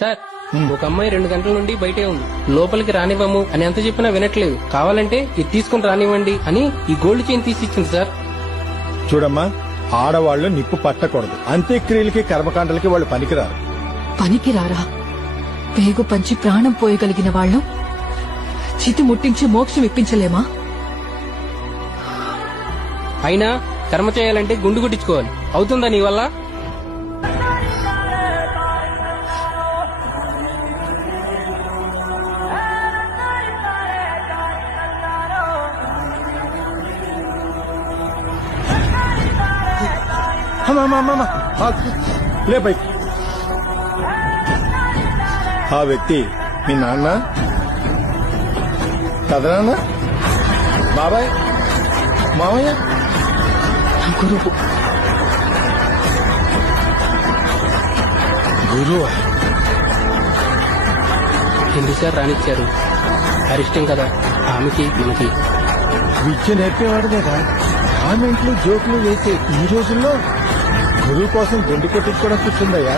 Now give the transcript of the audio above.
Sir ఒక అమ్మాయి రెండు గంటల నుండి బయటే ఉంది. లోపలికి రానివ్వము అని ఎంత చెప్పినా వినట్లేదు. కావాలంటే ఇది తీసుకుని రానివ్వండి అని ఈ గోల్డ్ చైన్ తీసి ఇచ్చింది సార్. చూడమ్మా ఆడవాళ్ళు నిప్పు పట్టకూడదు. అంత్యక్రియలకి కర్మకాండలకి వాళ్ళు పనికిరారు. పనికి రారా పేగు పంచి ప్రాణం పోయగలిగిన వాళ్ళం చితి ముట్టించి మోక్షం ఇప్పించలేమా? అయినా కర్మ చేయాలంటే గుండు కొట్టించుకోవాలి. అవుతుందా నీ వల్ల? లే పైకి ఆ వ్యక్తి మీ నాన్న? కదా నాన్న బాబాయ్? మామయ్య? గురువు గురువు ఎందుకు సార్ రానిచ్చారు? అరిష్టం కదా. ఆమెకి మనకి. విద్య నేర్పేవాడిదేగా కామెంట్లు జోకులు వేసే ఈ రోజుల్లో గురువు కోసం గుండు కొట్టించుకోవడం కూర్చుందయ్యా.